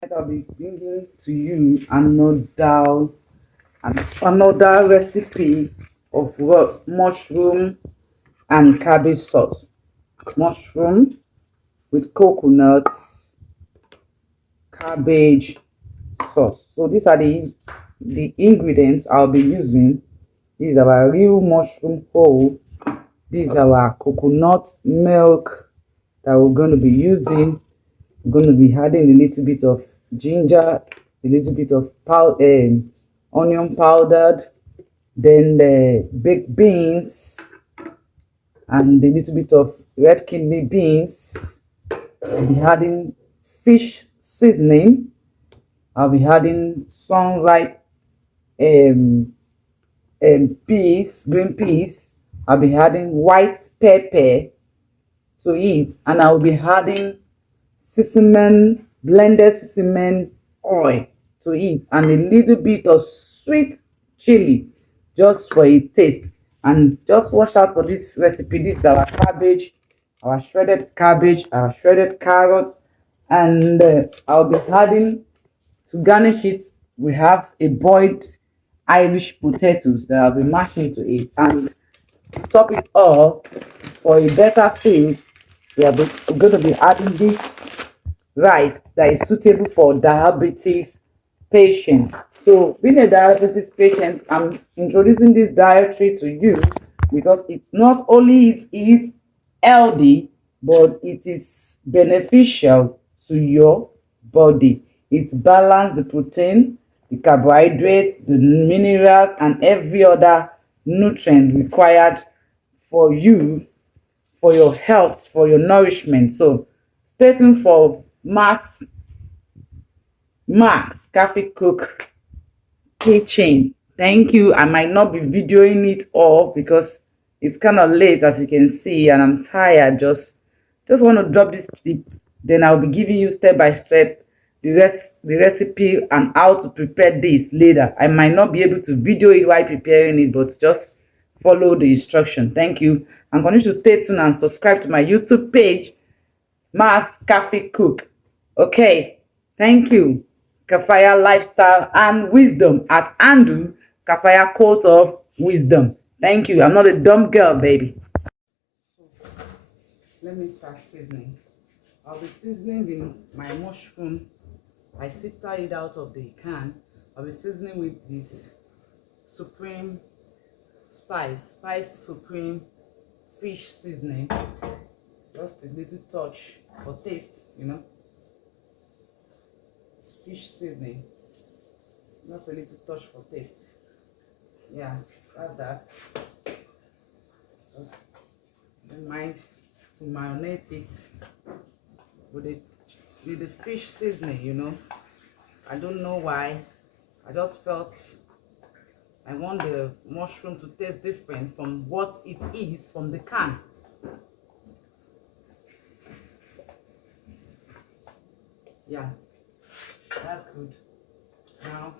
I'll be bringing to you another recipe of mushroom and cabbage sauce. Mushroom with coconut, cabbage sauce. So these are the ingredients I'll be using. This is our real mushroom whole. This is our coconut milk that we're going to be using. We're going to be adding a little bit of ginger, a little bit of onion powdered, then the baked beans, and a little bit of red kidney beans. I'll be adding fish seasoning. I'll be adding sunripe um, peas, green peas. I'll be adding white pepper to it, and I'll be adding sesame, blended sesame oil to it, and a little bit of sweet chili just for a taste. And just watch out for this recipe. This is our cabbage, our shredded cabbage, our shredded carrots, and I'll be adding, to garnish it, we have a boiled Irish potatoes that I'll be mashing to it. And to top it off, for a better feel, we're going to be adding this rice that is suitable for diabetes patient. So being a diabetes patient, I'm introducing this dietary to you because it's not only it is healthy, but it is beneficial to your body. It balances the protein, the carbohydrates, the minerals, and every other nutrient required for you, for your health, for your nourishment. So stay tuned for Max Cafe Cook Kitchen. Thank you. I might not be videoing it all because it's kind of late, as you can see, and I'm tired. Just want to drop this tip. Then I'll be giving you step by step the recipe and how to prepare this later. I might not be able to video it while preparing it, but just follow the instruction. Thank you. I'm going to stay tuned and subscribe to my YouTube page, Mars Cafe Cook. Okay, thank you. Kafaya Lifestyle and Wisdom at Andu Kafaya Quote of Wisdom. Thank you. I'm not a dumb girl, baby. Let me start seasoning. I'll be seasoning my mushroom. I sifted it out of the can. I'll be seasoning with this Supreme Spice Supreme fish seasoning. Just a little touch for taste. It's fish seasoning. Just a little touch for taste. Yeah, that's that. Just don't mind to marinate it with the fish seasoning. I don't know why. I just felt I want the mushroom to taste different from what it is from the can. Yeah, that's good. Now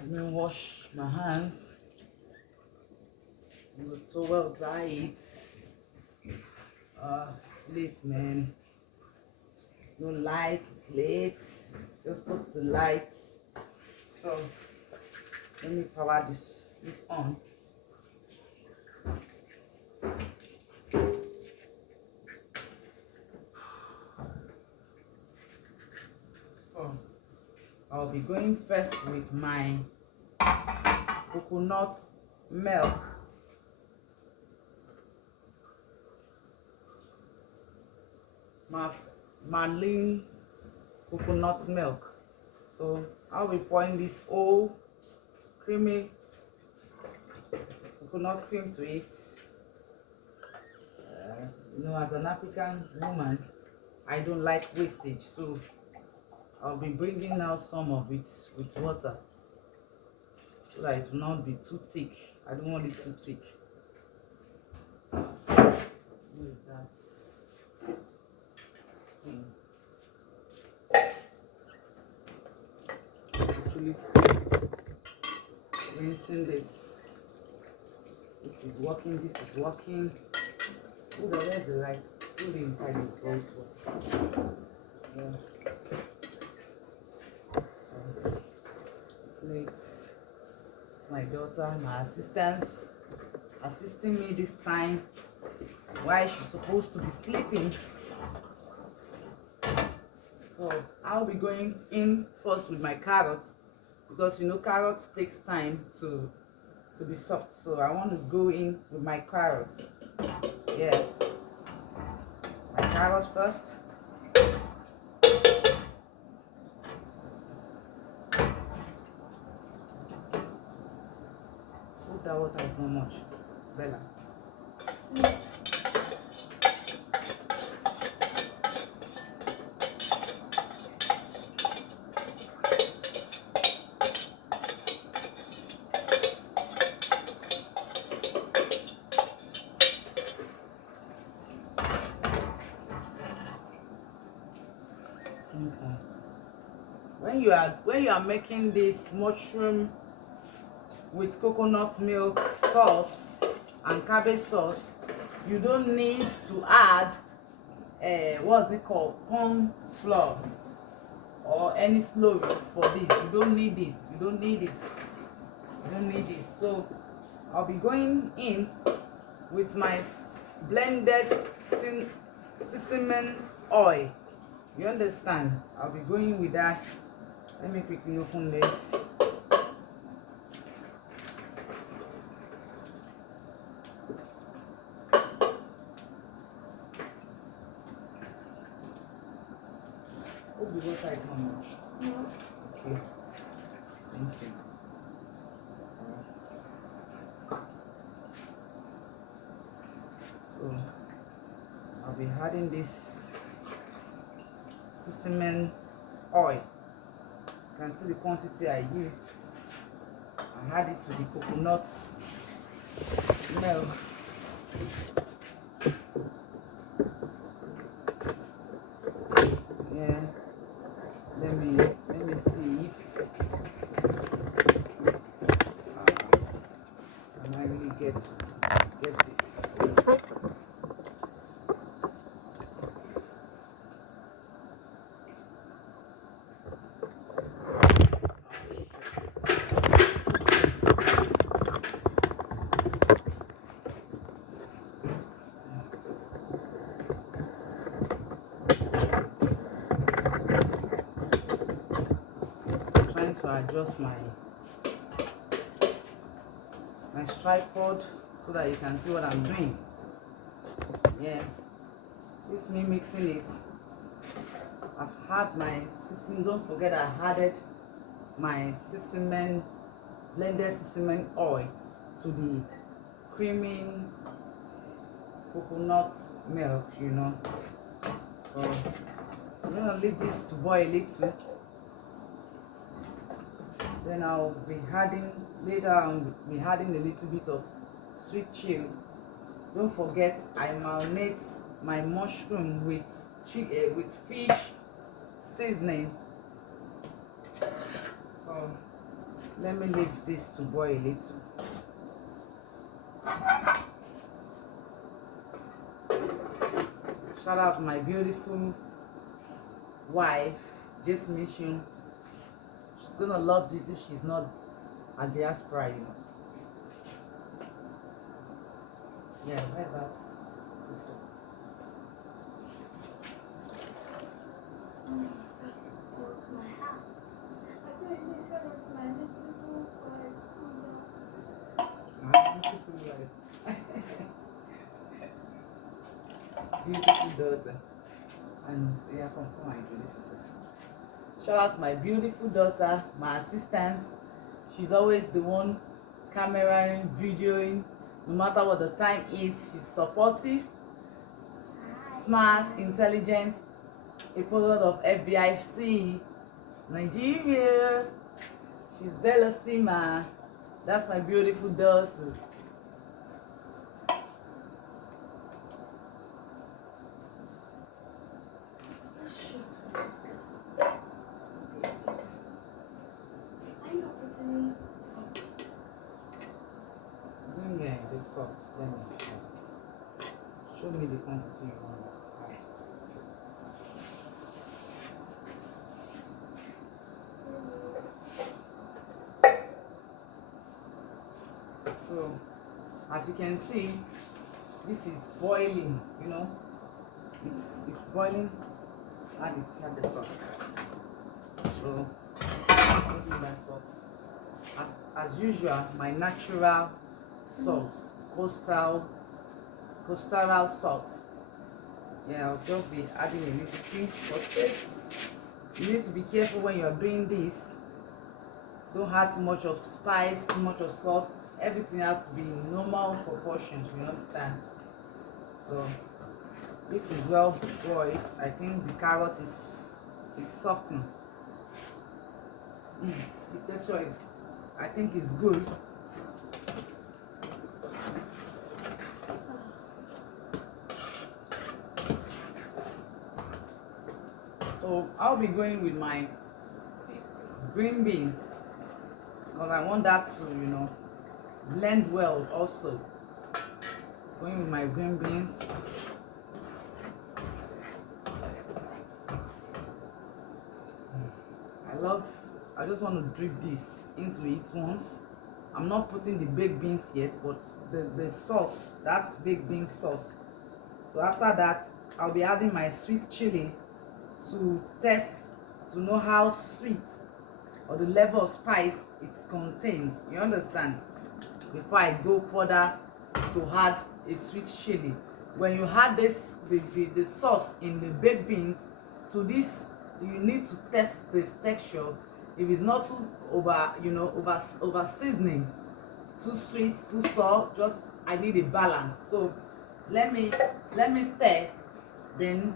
let me wash my hands. I'm going to towel dry it. It's late, man. It's no light, it's late. Just put the lights. So let me power this on. So I'll be going first with my coconut milk. My Marlin coconut milk. So I'll be pouring this whole creamy coconut cream to it. As an African woman, I don't like wastage, so I'll be bringing out some of it with water so that it will not be too thick. I don't want it too thick. With that spoon. Actually, rinsing this. This is working. This is working. Where's the light? Put it inside the bowl. Yeah. my daughter, my assistants, assisting me this time while she's supposed to be sleeping. So I'll be going in first with my carrots, because you know carrots takes time to be soft. So I want to go in with my carrots. Yeah, my carrots first. Hope that water is not much, Bella. Okay. When you are making this mushroom with coconut milk sauce and cabbage sauce, you don't need to add what's it called, corn flour or any slurry for this. You don't need this. You don't need this. You don't need this. So I'll be going in with my blended sesame oil. You understand? I'll be going with that. Let me quickly open this. Hope the water is not much. No. Okay. Thank you. So I'll be adding this sesame oil. You can see the quantity I used. I add it to the coconut milk. Yeah. Let me see if can I really get this. Trying to adjust my tripod so that you can see what I'm doing. Yeah, this me mixing it. I've had my sesame. Don't forget I added my sesame, blended sesame oil to the creamy coconut milk, you know. So I'm gonna leave this to boil a little. Then I'll be adding later on. Be adding a little bit of sweet chili. Don't forget I marinate my mushroom with fish seasoning. So let me leave this to boil a little. Shout out to my beautiful wife, just mentioned. She's gonna love this if she's not a diaspora, you know. Yeah, like that. Beautiful daughter. And yeah, come and introduce yourself. Shout out to my beautiful daughter, my assistant. She's always the one cameraing, videoing, no matter what the time is. She's supportive, smart, intelligent, a product of FBIC Nigeria. She's Bella Sima. That's my beautiful daughter. Yeah, this salt. Let me show me the quantity you want. So as you can see, this is boiling, you know, it's boiling, and it's at the salt. So I'll do my salt as usual, my natural salt, coastal salt. Yeah, I'll just be adding a little pinch for taste. You need to be careful when you're doing this. Don't add too much of spice, too much of salt. Everything has to be in normal proportions, you understand? So this is well boiled. I think the carrot is softening. The texture is, I think, is good. So I'll be going with my green beans because I want that to, you know, blend well also. Going with my green beans. I just want to drip this into it once. I'm not putting the baked beans yet, but the sauce, that's baked bean sauce. So after that, I'll be adding my sweet chili to test, to know how sweet or the level of spice it contains. You understand? Before I go further to add a sweet chili. When you add this the sauce in the baked beans to this, you need to test this texture. If it's not too over seasoning, too sweet, too sour, just I need a balance. So let me stir, then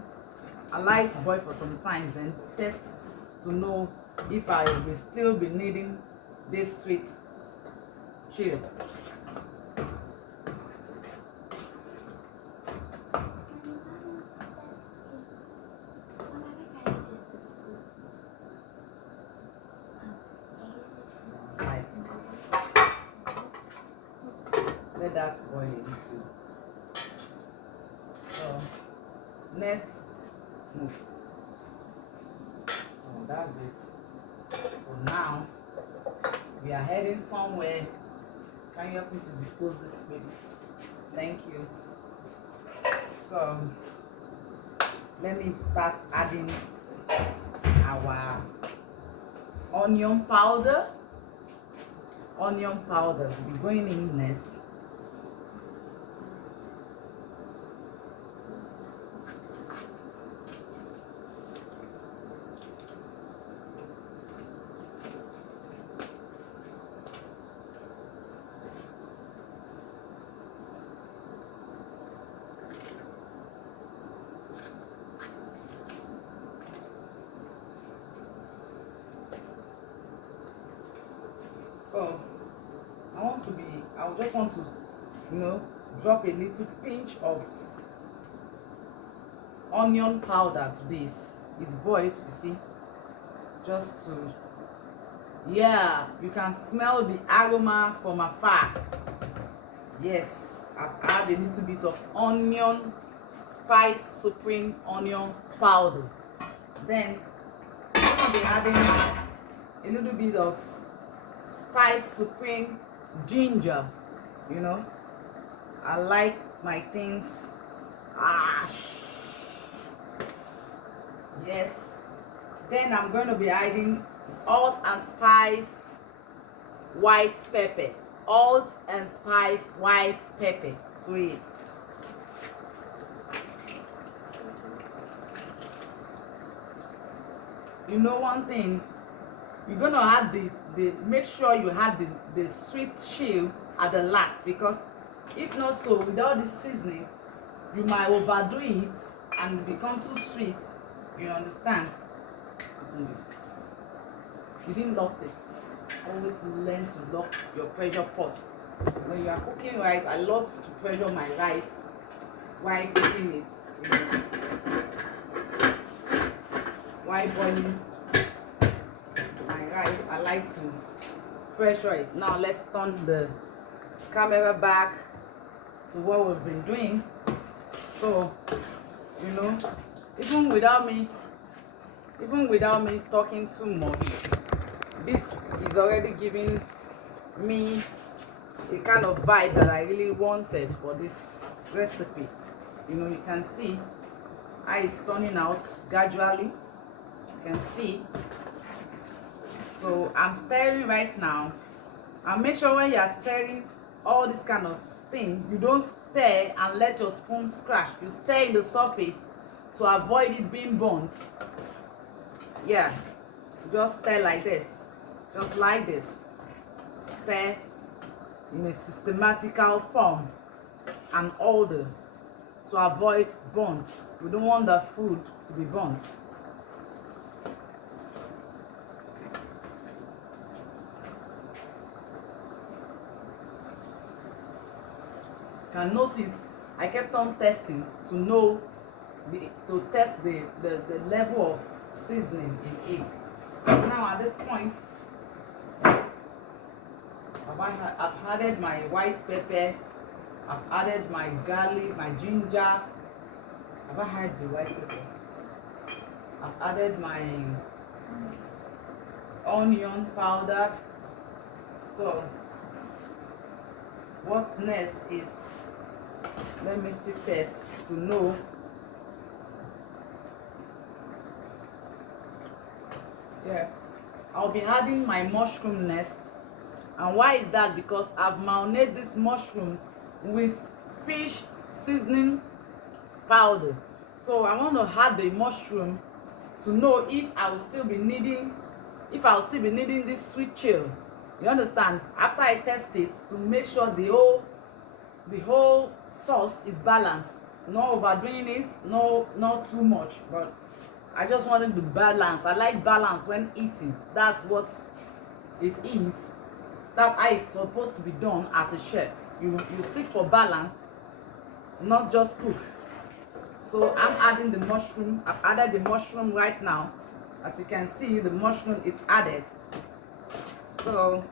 allow it to boil for some time, then test to know if I will still be needing this sweet chili. Let that boil a little. So next move. So that's it. For now, we are heading somewhere. Can you help me to dispose this, baby? Thank you. So let me start adding our onion powder. Onion powder will be going in next. So I just want to, you know, drop a little pinch of onion powder to this. It's boiled, you see, just to, yeah, you can smell the aroma from afar. Yes, I've added a little bit of onion, spice supreme onion powder. Then I'm going to be adding a little bit of spice supreme ginger. You know, I like my things. Yes. Then I'm going to be adding alt and spice white pepper. Alt and spice white pepper to it. You know one thing, you're gonna add the make sure you add the sweet chill at the last, because if not so, without the seasoning, you might overdo it and become too sweet. You understand? You didn't lock this. Always learn to lock your pressure pot. When you are cooking rice, I love to pressure my rice while cooking it. You know, while boiling my rice, I like to pressure it. Now let's turn the camera back to what we've been doing. So, you know, even without me talking too much, this is already giving me a kind of vibe that I really wanted for this recipe. You know, you can see how it's turning out gradually. You can see. So I'm stirring right now. And make sure when you are stirring all this kind of thing, you don't stir and let your spoon scratch. You stir in the surface to avoid it being burnt. Yeah, just stir like this, just like this. Stir in a systematical form and order to avoid burnt. We don't want the food to be burnt. You can notice I kept on testing to know to test the level of seasoning in egg. Now at this point, I've added my white pepper, I've added my garlic, my ginger. I've added the white pepper. I've added my onion powder. So what next is, let me still test to know. Yeah, I'll be adding my mushroom next. And why is that? Because I've marinated this mushroom with fish seasoning powder. So I want to add the mushroom to know if I will still be needing this sweet chill. You understand? After I test it to make sure the whole sauce is balanced. Not overdoing it, no, not too much, but I just wanted the balance. I like balance when eating. That's what it is. That's how it's supposed to be done as a chef. You seek for balance, not just cook. So I'm adding the mushroom. I've added the mushroom right now. As you can see, the mushroom is added. So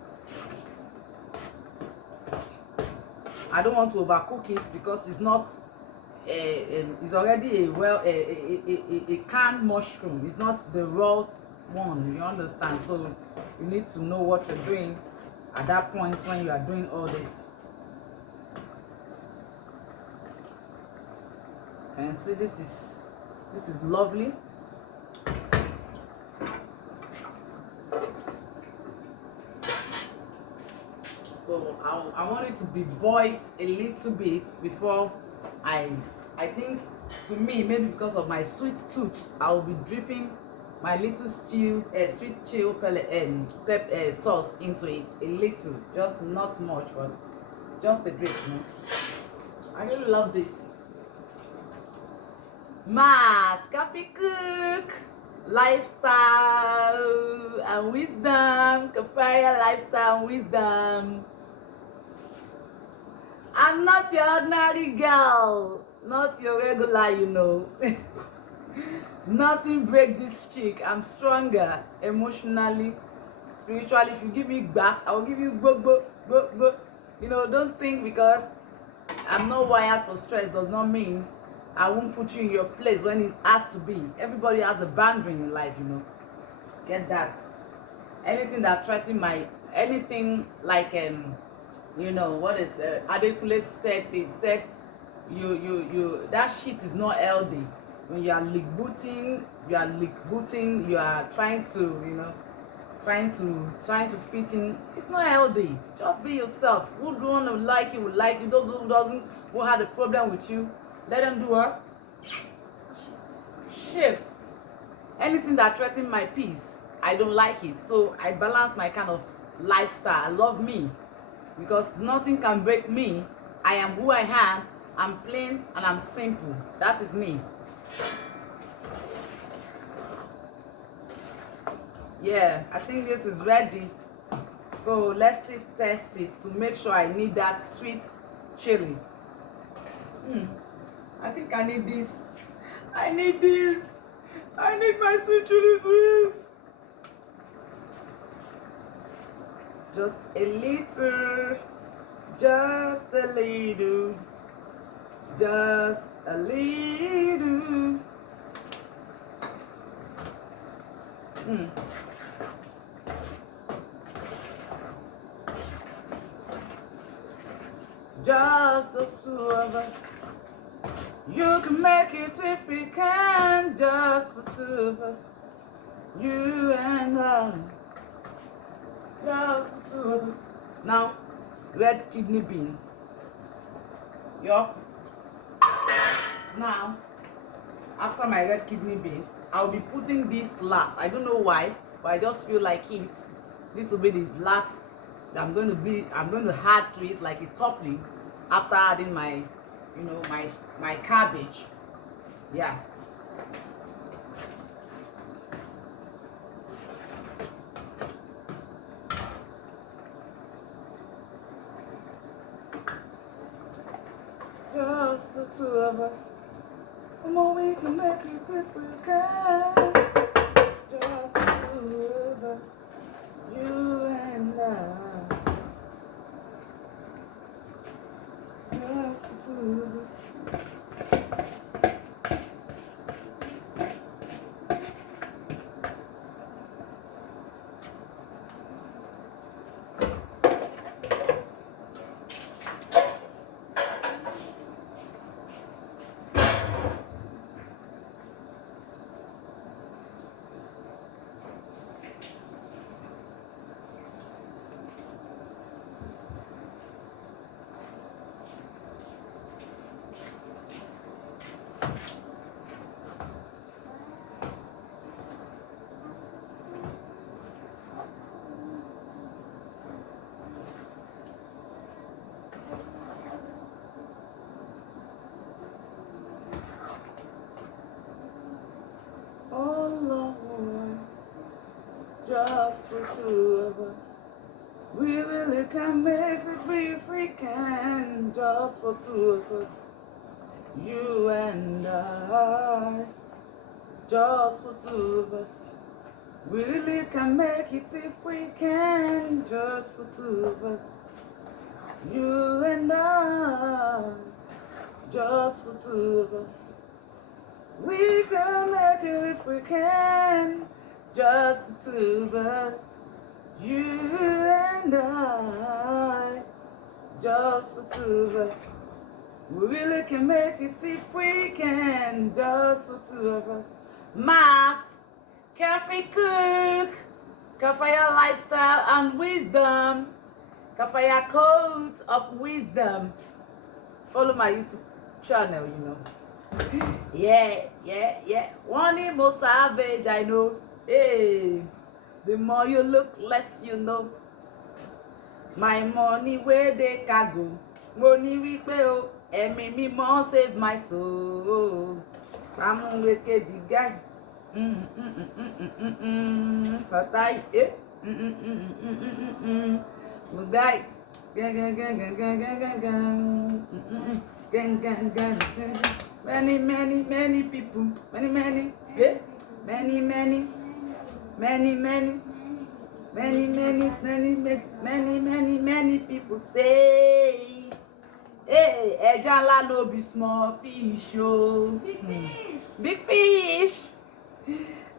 I don't want to overcook it because it's not it's already a canned mushroom. It's not the raw one. You understand? So you need to know what you're doing at that point when you are doing all this. And see, this is lovely. So I want it to be boiled a little bit before I think, to me, maybe because of my sweet tooth, I will be dripping my little sweet chill sauce into it a little, just not much, but just a drip. You know? I really love this. Mas Coffee Cook Lifestyle and Wisdom, Kafaya Lifestyle and Wisdom. I'm not your ordinary girl, not your regular, you know. Nothing break this chick. I'm stronger emotionally, spiritually. If you give me gas, I will give you go. You know, don't think because I'm not wired for stress does not mean I won't put you in your place when it has to be. Everybody has a boundary in life, you know. Get that? Anything that threatens anything like you know what is Adekule said? It said you that shit is not healthy. When you are leak booting, you are trying to, you know, trying to fit in. It's not healthy. Just be yourself. Who don't want to like you will like you. Those who doesn't, who had a problem with you, let them do what? Shift. Anything that threatens my peace, I don't like it. So I balance my kind of lifestyle. I love me because nothing can break me. I am who I am. I'm plain and I'm simple. That is me. Yeah, I think this is ready. So let's test it to make sure I need that sweet chili. I think I need this. I need this. I need my sweet chili, please. Just a little. Just a little. Just a little. just the two of us. You can make it if we can, just for two of us. You and I, just for two of us. Now, red kidney beans. Yup. Now, after my red kidney beans, I'll be putting this last. I don't know why, but I just feel like it. This will be the last. I'm going to add to it like a topping after adding my, my cabbage. Yeah. Just the two of us. Come on, we can make it if we can. Just the two of us. You and I. Just the two of us. Just for two of us. We really can make it if we can. Just for two of us. You and I. Just for two of us. We really can make it if we can. Just for two of us. You and I. Just for two of us. We can make it if we can. Just for two of us, you and I. Just for two of us, we really can make it if we can. Just for two of us. Max, Cafe Cook, Kafaya Lifestyle and Wisdom, Kafaya Codes of Wisdom. Follow my YouTube channel, Yeah. One more savage, I know. Hey, the more you look, less you know. My money where they can go. Money we pay, oh, and me more save my soul. I'm with the guy. Fatai, eh? Guy. Many people. Many, eh? Many people say, hey, ẹja ńlá no be small fish, oh. Big fish.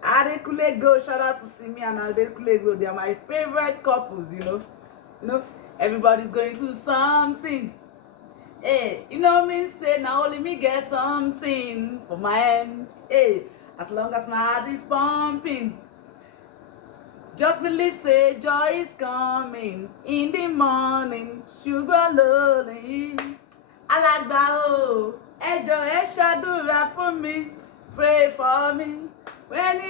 Adekunle Gold, shout out to Simi and Adekunle Gold. They are my favorite couples, everybody's going through something. Hey, me say now only me get something for my end. Hey, as long as my heart is pumping. Just believe, say joy is coming in the morning. Sugar lonely. Alagba o, ẹ ṣàdúrà fún mi, pray for me. When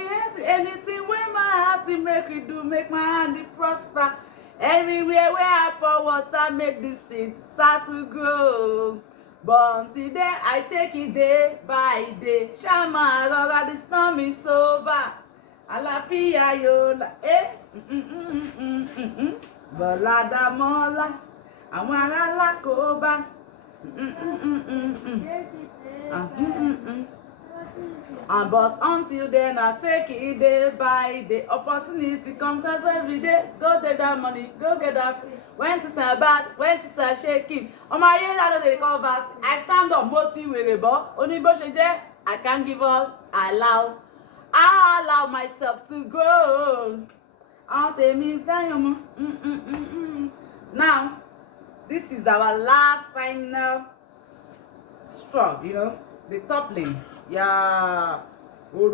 anything with my heart make you do, make my hand prosper. Everywhere where I pour water, make the seed start to grow. But until then, I take it day by day. Shama, rọra, the storm is over. Àlàáfíà yola, Bọ́lá Dámọ́lá, àwọn ará lákòóbá. But until then, I take it day by day. Opportunity comes every day. Go get that money, go get that free. When to say bad, when to say shaking. On my ear, I know they call verse. I stand up, motivated, only I can't give up. I allow myself to grow. I'll take me down. Now, This is our last final straw, you know, the toppling. Yeah. Mo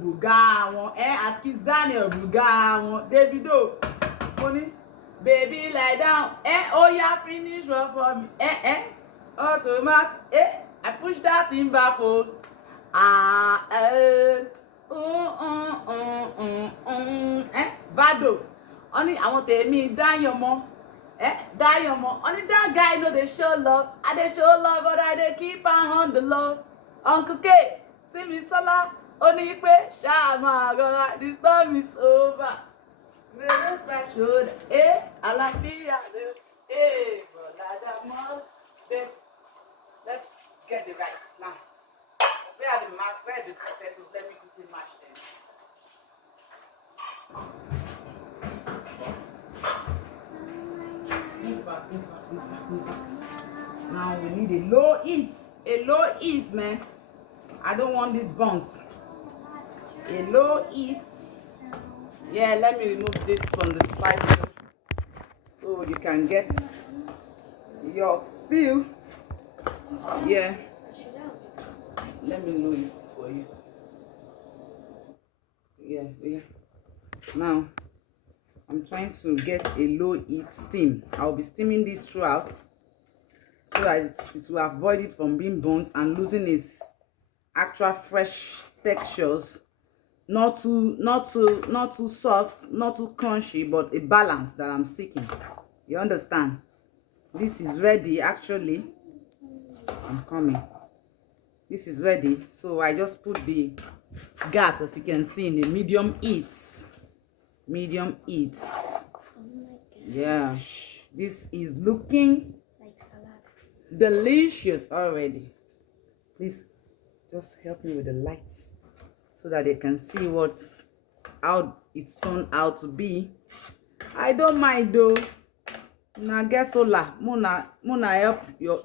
buga wọn at Kiss Daniel buga wọn Davido money baby lie down oh yeah finish one for me automatic I push that thing back oh Vado honey àwọn tèmi Dayomo Dayomo honey that guy know they show love I dey show love but I dey keep on the love. Uncle K, see me sola, only pé ṣáà rọra, the storm is over. Raise my shoulder, àlàáfíà rẹ, Bọ̀ládà mọ́. Babe, let's get the rice now. Where are the potatoes? Let me quickly mash them. Now we need a low heat, man. I don't want these buns. A low heat. Yeah, let me remove this from the spice so you can get your feel. Yeah. Let me know it for you. Yeah. Now, I'm trying to get a low heat steam. I'll be steaming this throughout so that it will avoid it from being burnt and losing its actual fresh textures. Not too soft, not too crunchy, but a balance that I'm seeking. You understand? This is ready. Actually, I'm coming. This is ready, so I just put the gas, as you can see, in a medium heat. Yeah, this is looking like salad. Delicious already. Please just help me with the lights so that they can see how it's turned out to be. I don't mind though. Now guess sola. Mona help your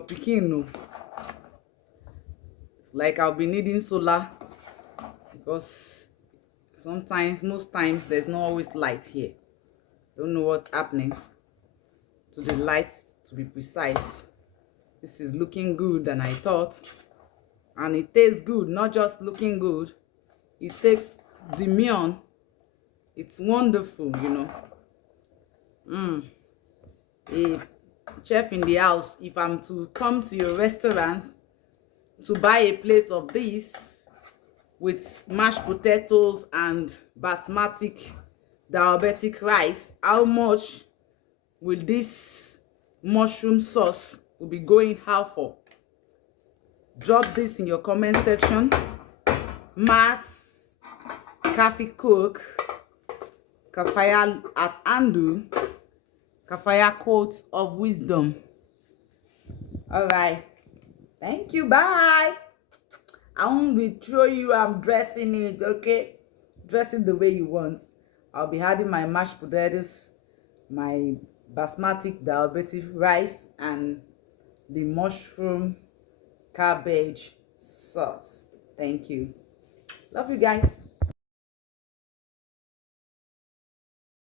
pikin no. It's like I'll be needing solar because most times there's not always light here. Don't know what's happening to the lights, to be precise. This is looking good than I thought. And it tastes good, not just looking good. It takes demure. It's wonderful, you know. A chef in the house, if I'm to come to your restaurants to buy a plate of this with mashed potatoes and basmati diabetic rice, how much will this mushroom sauce will be going out for? Drop this in your comment section. Mass Coffee Cook Kafaya at Andu Kafaya Quotes of Wisdom. All right, thank you, bye. I won't be throwing you, I'm dressing it, okay? Dress it the way you want. I'll be adding my mashed potatoes, my basmati diabetic rice, and the mushroom cabbage sauce. Thank you. Love you guys.